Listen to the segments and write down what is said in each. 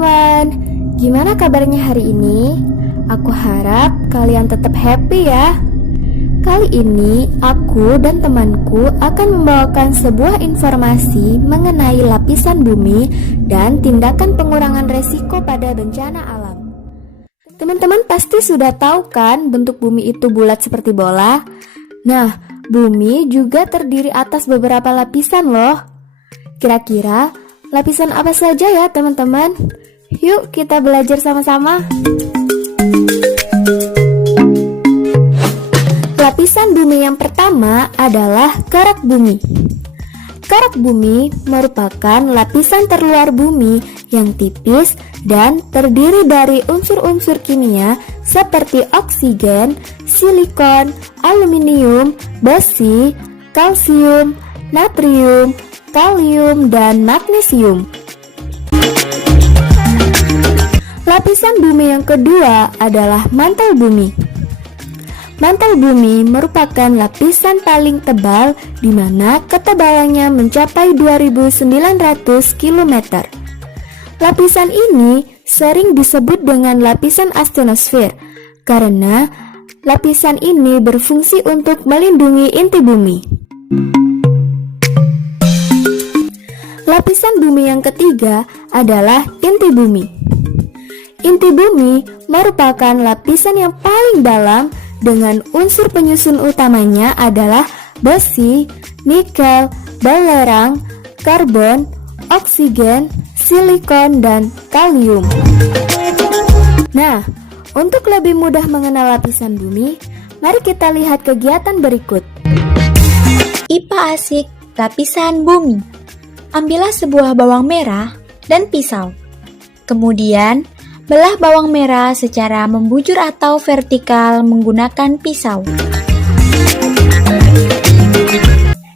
teman-teman, gimana kabarnya hari ini? Aku harap kalian tetap happy ya. Kali ini aku dan temanku akan membawakan sebuah informasi mengenai lapisan bumi dan tindakan pengurangan resiko pada bencana alam. Teman-teman pasti sudah tahu kan bentuk bumi itu bulat seperti bola? Nah, bumi juga terdiri atas beberapa lapisan loh. Kira-kira lapisan apa saja ya teman-teman? Yuk kita belajar sama-sama. Lapisan bumi yang pertama adalah kerak bumi. Kerak bumi merupakan lapisan terluar bumi yang tipis dan terdiri dari unsur-unsur kimia seperti oksigen, silikon, aluminium, besi, kalsium, natrium, kalium, dan magnesium. Lapisan bumi yang kedua adalah mantel bumi. Mantel bumi merupakan lapisan paling tebal di mana ketebalannya mencapai 2.900 km. Lapisan ini sering disebut dengan lapisan asthenosfer karena lapisan ini berfungsi untuk melindungi inti bumi. Lapisan bumi yang ketiga adalah inti bumi. Inti bumi merupakan lapisan yang paling dalam dengan unsur penyusun utamanya adalah besi, nikel, belerang, karbon, oksigen, silikon, dan kalium. Nah, untuk lebih mudah mengenal lapisan bumi, mari kita lihat kegiatan berikut. IPA asik lapisan bumi. Ambillah sebuah bawang merah dan pisau. Kemudian, belah bawang merah secara membujur atau vertikal menggunakan pisau.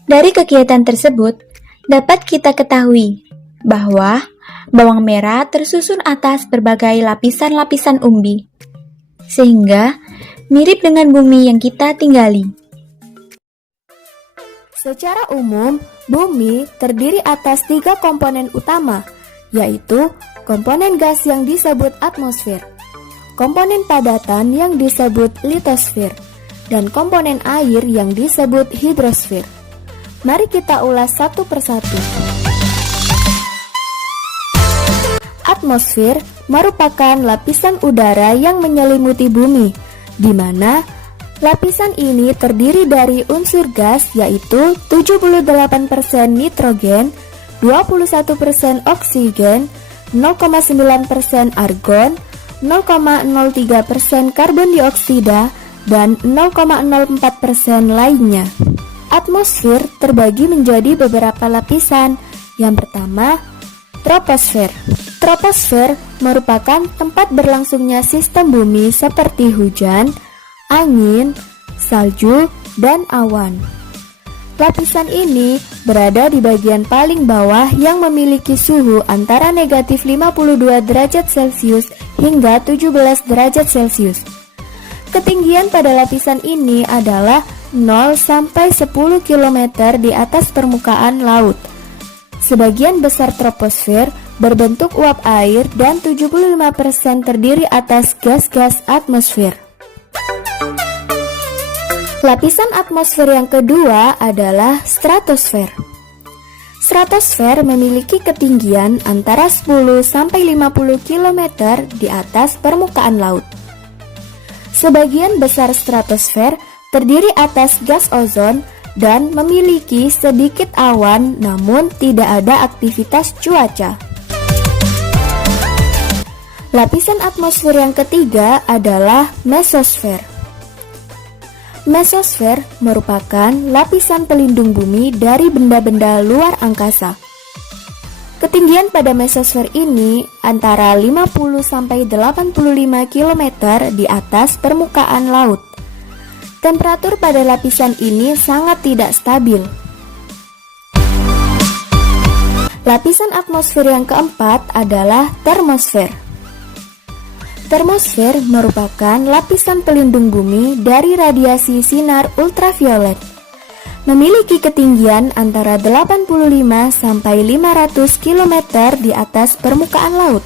Dari kegiatan tersebut, dapat kita ketahui bahwa bawang merah tersusun atas berbagai lapisan-lapisan umbi, sehingga mirip dengan bumi yang kita tinggali. Secara umum, bumi terdiri atas 3 komponen utama, yaitu komponen gas yang disebut atmosfer, komponen padatan yang disebut litosfer, dan komponen air yang disebut hidrosfer. Mari kita ulas satu persatu. Atmosfer merupakan lapisan udara yang menyelimuti bumi, di mana lapisan ini terdiri dari unsur gas yaitu 78% nitrogen, 21% oksigen, 0,9% argon, 0,03% karbon dioksida, dan 0,04% lainnya. Atmosfer terbagi menjadi beberapa lapisan. Yang pertama, troposfer. Troposfer merupakan tempat berlangsungnya sistem bumi seperti hujan, angin, salju, dan awan. Lapisan ini berada di bagian paling bawah yang memiliki suhu antara negatif 52 derajat Celcius hingga 17 derajat Celcius. Ketinggian pada lapisan ini adalah 0 sampai 10 km di atas permukaan laut. Sebagian besar troposfer berbentuk uap air dan 75% terdiri atas gas-gas atmosfer. Lapisan atmosfer yang kedua adalah stratosfer. Stratosfer memiliki ketinggian antara 10 sampai 50 km di atas permukaan laut. Sebagian besar stratosfer terdiri atas gas ozon dan memiliki sedikit awan namun tidak ada aktivitas cuaca. Lapisan atmosfer yang ketiga adalah mesosfer. Mesosfer merupakan lapisan pelindung bumi dari benda-benda luar angkasa. Ketinggian pada mesosfer ini antara 50 sampai 85 km di atas permukaan laut. Temperatur pada lapisan ini sangat tidak stabil. Lapisan atmosfer yang keempat adalah termosfer. Termosfer merupakan lapisan pelindung bumi dari radiasi sinar ultraviolet. Memiliki ketinggian antara 85 sampai 500 km di atas permukaan laut.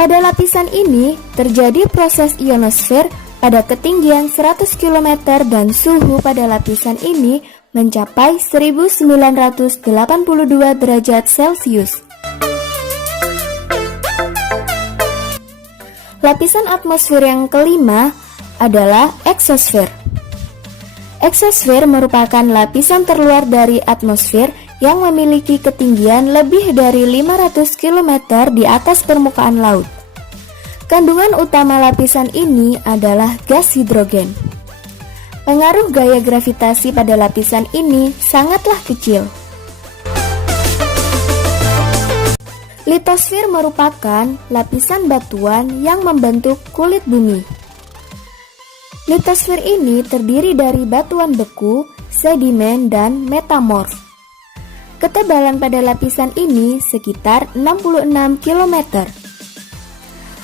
Pada lapisan ini terjadi proses ionosfer pada ketinggian 100 km dan suhu pada lapisan ini mencapai 1982 derajat Celcius. Lapisan atmosfer yang kelima adalah eksosfer. Eksosfer merupakan lapisan terluar dari atmosfer yang memiliki ketinggian lebih dari 500 km di atas permukaan laut. Kandungan utama lapisan ini adalah gas hidrogen. Pengaruh gaya gravitasi pada lapisan ini sangatlah kecil. Litosfer merupakan lapisan batuan yang membentuk kulit bumi. Litosfer ini terdiri dari batuan beku, sedimen, dan metamorf. Ketebalan pada lapisan ini sekitar 66 km.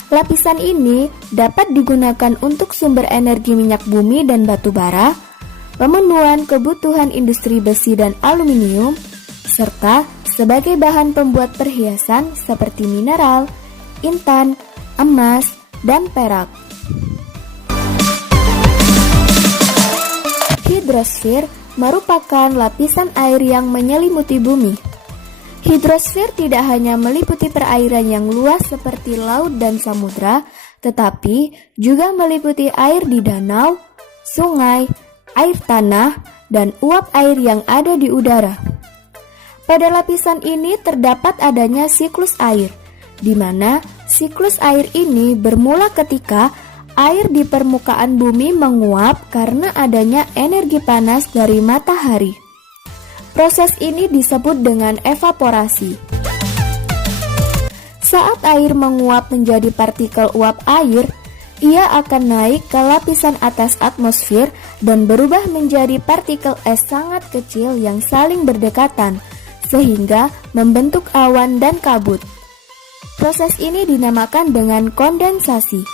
Lapisan ini dapat digunakan untuk sumber energi minyak bumi dan batu bara, pemenuhan kebutuhan industri besi dan aluminium, serta sebagai bahan pembuat perhiasan seperti mineral, intan, emas, dan perak. Hidrosfer merupakan lapisan air yang menyelimuti bumi. Hidrosfer tidak hanya meliputi perairan yang luas seperti laut dan samudra, tetapi juga meliputi air di danau, sungai, air tanah, dan uap air yang ada di udara. Pada lapisan ini terdapat adanya siklus air, di mana siklus air ini bermula ketika air di permukaan bumi menguap karena adanya energi panas dari matahari. Proses ini disebut dengan evaporasi. Saat air menguap menjadi partikel uap air, ia akan naik ke lapisan atas atmosfer dan berubah menjadi partikel es sangat kecil yang saling berdekatan, sehingga membentuk awan dan kabut. Proses ini dinamakan dengan kondensasi.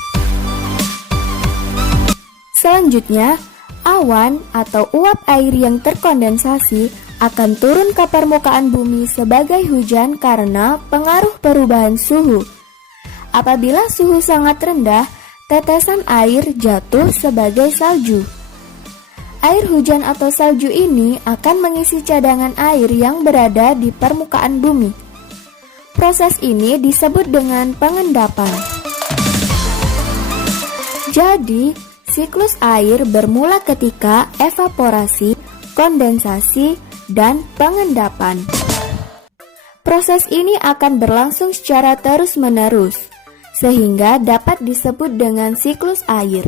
Selanjutnya, awan atau uap air yang terkondensasi akan turun ke permukaan bumi sebagai hujan karena pengaruh perubahan suhu. Apabila suhu sangat rendah, tetesan air jatuh sebagai salju. Air hujan atau salju ini akan mengisi cadangan air yang berada di permukaan bumi. Proses ini disebut dengan pengendapan. Jadi, siklus air bermula ketika evaporasi, kondensasi, dan pengendapan. Proses ini akan berlangsung secara terus-menerus, sehingga dapat disebut dengan siklus air.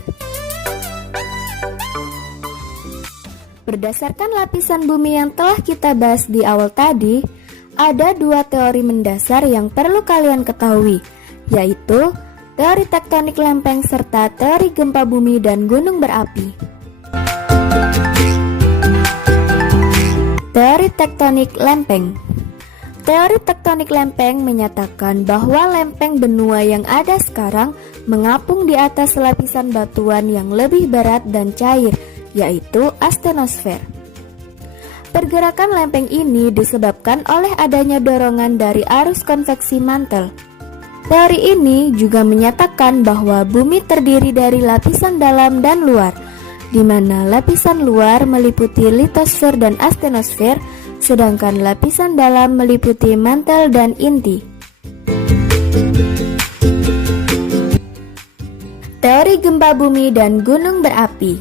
Berdasarkan lapisan bumi yang telah kita bahas di awal tadi, ada dua teori mendasar yang perlu kalian ketahui, yaitu teori tektonik lempeng serta teori gempa bumi dan gunung berapi. Teori tektonik lempeng. Teori tektonik lempeng menyatakan bahwa lempeng benua yang ada sekarang mengapung di atas lapisan batuan yang lebih berat dan cair, yaitu astenosfer. Pergerakan lempeng ini disebabkan oleh adanya dorongan dari arus konveksi mantel. Teori ini juga menyatakan bahwa bumi terdiri dari lapisan dalam dan luar, di mana lapisan luar meliputi litosfer dan astenosfer, sedangkan lapisan dalam meliputi mantel dan inti. Teori gempa bumi dan gunung berapi.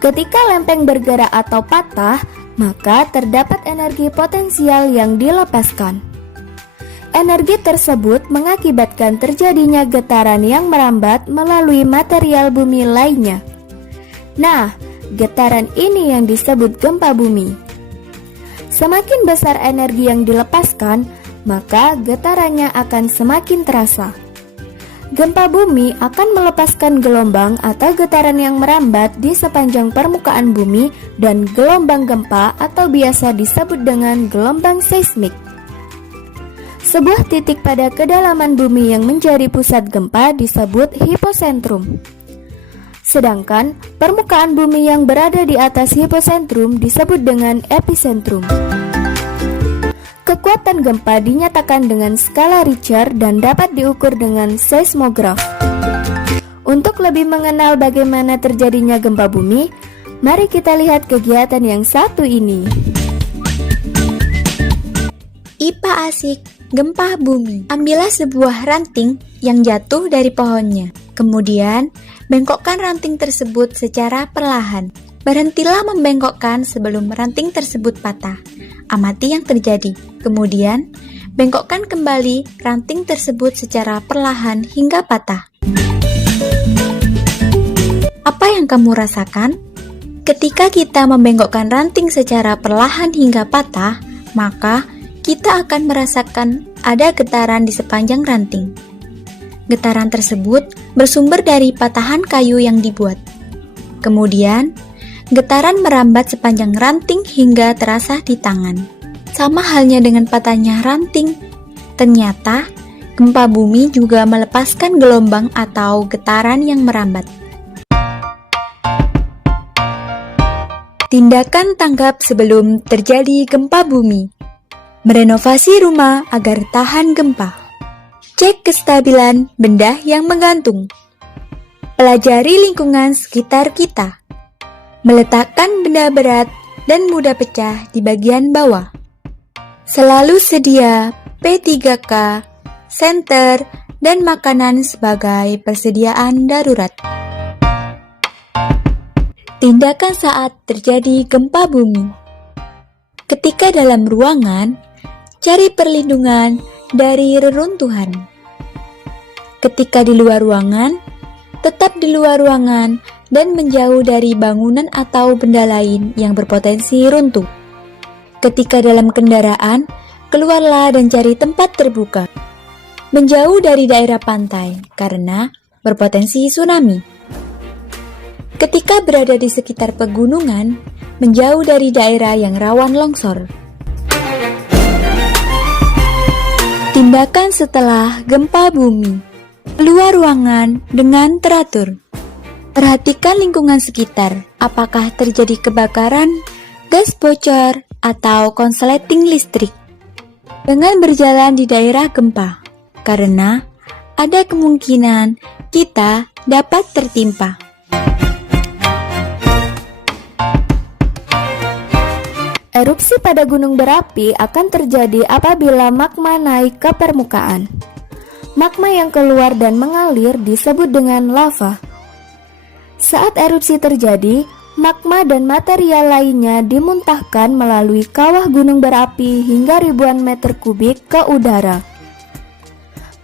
Ketika lempeng bergerak atau patah, maka terdapat energi potensial yang dilepaskan. Energi tersebut mengakibatkan terjadinya getaran yang merambat melalui material bumi lainnya. Nah, getaran ini yang disebut gempa bumi. Semakin besar energi yang dilepaskan, maka getarannya akan semakin terasa. Gempa bumi akan melepaskan gelombang atau getaran yang merambat di sepanjang permukaan bumi dan gelombang gempa atau biasa disebut dengan gelombang seismik. Sebuah titik pada kedalaman bumi yang menjadi pusat gempa disebut hiposentrum. Sedangkan permukaan bumi yang berada di atas hiposentrum disebut dengan epicentrum. Kekuatan gempa dinyatakan dengan skala Richter dan dapat diukur dengan seismograf. Untuk lebih mengenal bagaimana terjadinya gempa bumi, mari kita lihat kegiatan yang satu ini. IPA asik, gempa bumi. Ambillah sebuah ranting yang jatuh dari pohonnya. Kemudian, bengkokkan ranting tersebut secara perlahan. Berhentilah membengkokkan sebelum ranting tersebut patah. Amati yang terjadi. Kemudian, bengkokkan kembali ranting tersebut secara perlahan hingga patah. Apa yang kamu rasakan? Ketika kita membengkokkan ranting secara perlahan hingga patah, maka kita akan merasakan ada getaran di sepanjang ranting. Getaran tersebut bersumber dari patahan kayu yang dibuat. Kemudian, getaran merambat sepanjang ranting hingga terasa di tangan. Sama halnya dengan patahnya ranting. Ternyata, gempa bumi juga melepaskan gelombang atau getaran yang merambat. Tindakan tanggap sebelum terjadi gempa bumi. Merenovasi rumah agar tahan gempa. Cek kestabilan benda yang menggantung. Pelajari lingkungan sekitar kita. Meletakkan benda berat dan mudah pecah di bagian bawah. Selalu sedia P3K, senter, dan makanan sebagai persediaan darurat. Tindakan saat terjadi gempa bumi. Ketika dalam ruangan, cari perlindungan dari reruntuhan. Ketika di luar ruangan, tetap di luar ruangan dan menjauh dari bangunan atau benda lain yang berpotensi runtuh. Ketika dalam kendaraan, keluarlah dan cari tempat terbuka. Menjauh dari daerah pantai karena berpotensi tsunami. Ketika berada di sekitar pegunungan, menjauh dari daerah yang rawan longsor. Tindakan setelah gempa bumi. Keluar ruangan dengan teratur. Perhatikan lingkungan sekitar, apakah terjadi kebakaran, gas bocor, atau konsleting listrik. Dengan berjalan di daerah gempa, karena ada kemungkinan kita dapat tertimpa. Erupsi pada gunung berapi akan terjadi apabila magma naik ke permukaan. Magma yang keluar dan mengalir disebut dengan lava. Saat erupsi terjadi, magma dan material lainnya dimuntahkan melalui kawah gunung berapi hingga ribuan meter kubik ke udara.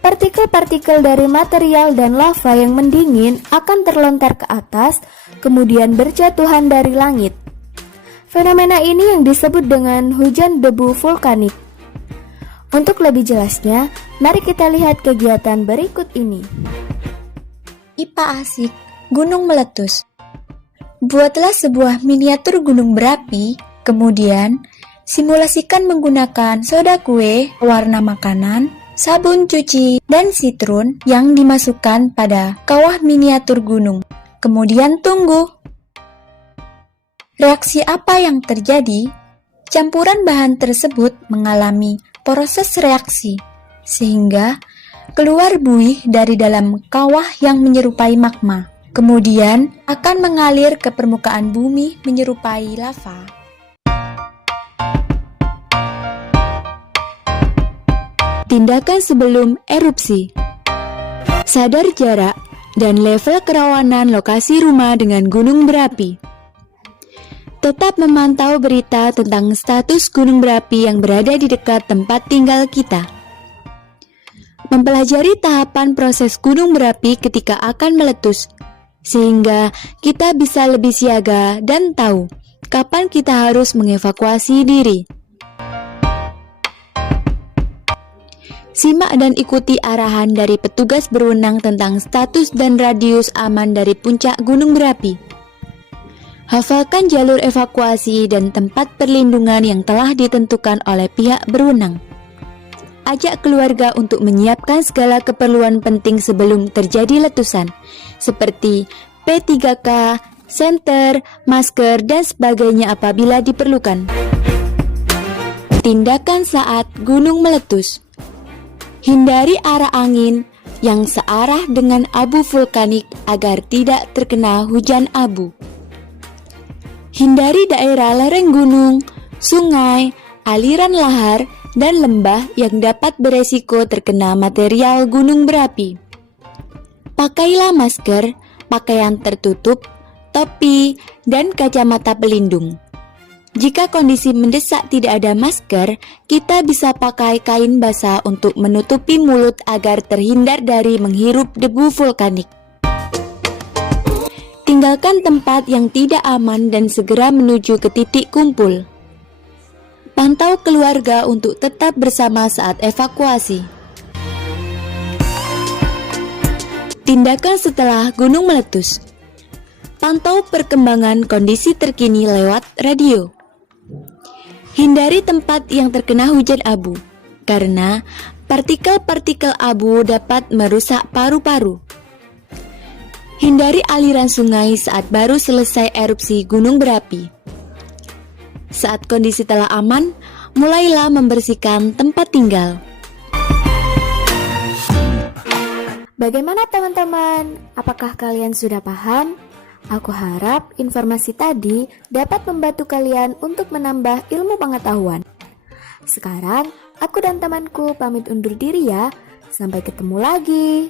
Partikel-partikel dari material dan lava yang mendingin akan terlontar ke atas, kemudian berjatuhan dari langit. Fenomena ini yang disebut dengan hujan debu vulkanik. Untuk lebih jelasnya, mari kita lihat kegiatan berikut ini. IPA asik, gunung meletus. Buatlah sebuah miniatur gunung berapi, kemudian simulasikan menggunakan soda kue, warna makanan, sabun cuci, dan sitrun yang dimasukkan pada kawah miniatur gunung. Kemudian tunggu. Reaksi apa yang terjadi? Campuran bahan tersebut mengalami proses reaksi, sehingga keluar buih dari dalam kawah yang menyerupai magma. Kemudian akan mengalir ke permukaan bumi menyerupai lava. Tindakan sebelum erupsi. Sadar jarak dan level kerawanan lokasi rumah dengan gunung berapi. Tetap memantau berita tentang status gunung berapi yang berada di dekat tempat tinggal kita. Mempelajari tahapan proses gunung berapi ketika akan meletus, sehingga kita bisa lebih siaga dan tahu kapan kita harus mengevakuasi diri. Simak dan ikuti arahan dari petugas berwenang tentang status dan radius aman dari puncak gunung berapi. Hafalkan jalur evakuasi dan tempat perlindungan yang telah ditentukan oleh pihak berwenang. Ajak keluarga untuk menyiapkan segala keperluan penting sebelum terjadi letusan, seperti P3K, senter, masker, dan sebagainya apabila diperlukan. Tindakan saat gunung meletus. Hindari arah angin yang searah dengan abu vulkanik agar tidak terkena hujan abu. Hindari daerah lereng gunung, sungai, aliran lahar, dan lembah yang dapat beresiko terkena material gunung berapi. Pakailah masker, pakaian tertutup, topi, dan kacamata pelindung. Jika kondisi mendesak tidak ada masker, kita bisa pakai kain basah untuk menutupi mulut agar terhindar dari menghirup debu vulkanik. Tinggalkan tempat yang tidak aman dan segera menuju ke titik kumpul. Pantau keluarga untuk tetap bersama saat evakuasi. Tindakan setelah gunung meletus. Pantau perkembangan kondisi terkini lewat radio. Hindari tempat yang terkena hujan abu, karena partikel-partikel abu dapat merusak paru-paru. Hindari aliran sungai saat baru selesai erupsi gunung berapi. Saat kondisi telah aman, mulailah membersihkan tempat tinggal. Bagaimana teman-teman? Apakah kalian sudah paham? Aku harap informasi tadi dapat membantu kalian untuk menambah ilmu pengetahuan. Sekarang, aku dan temanku pamit undur diri ya. Sampai ketemu lagi.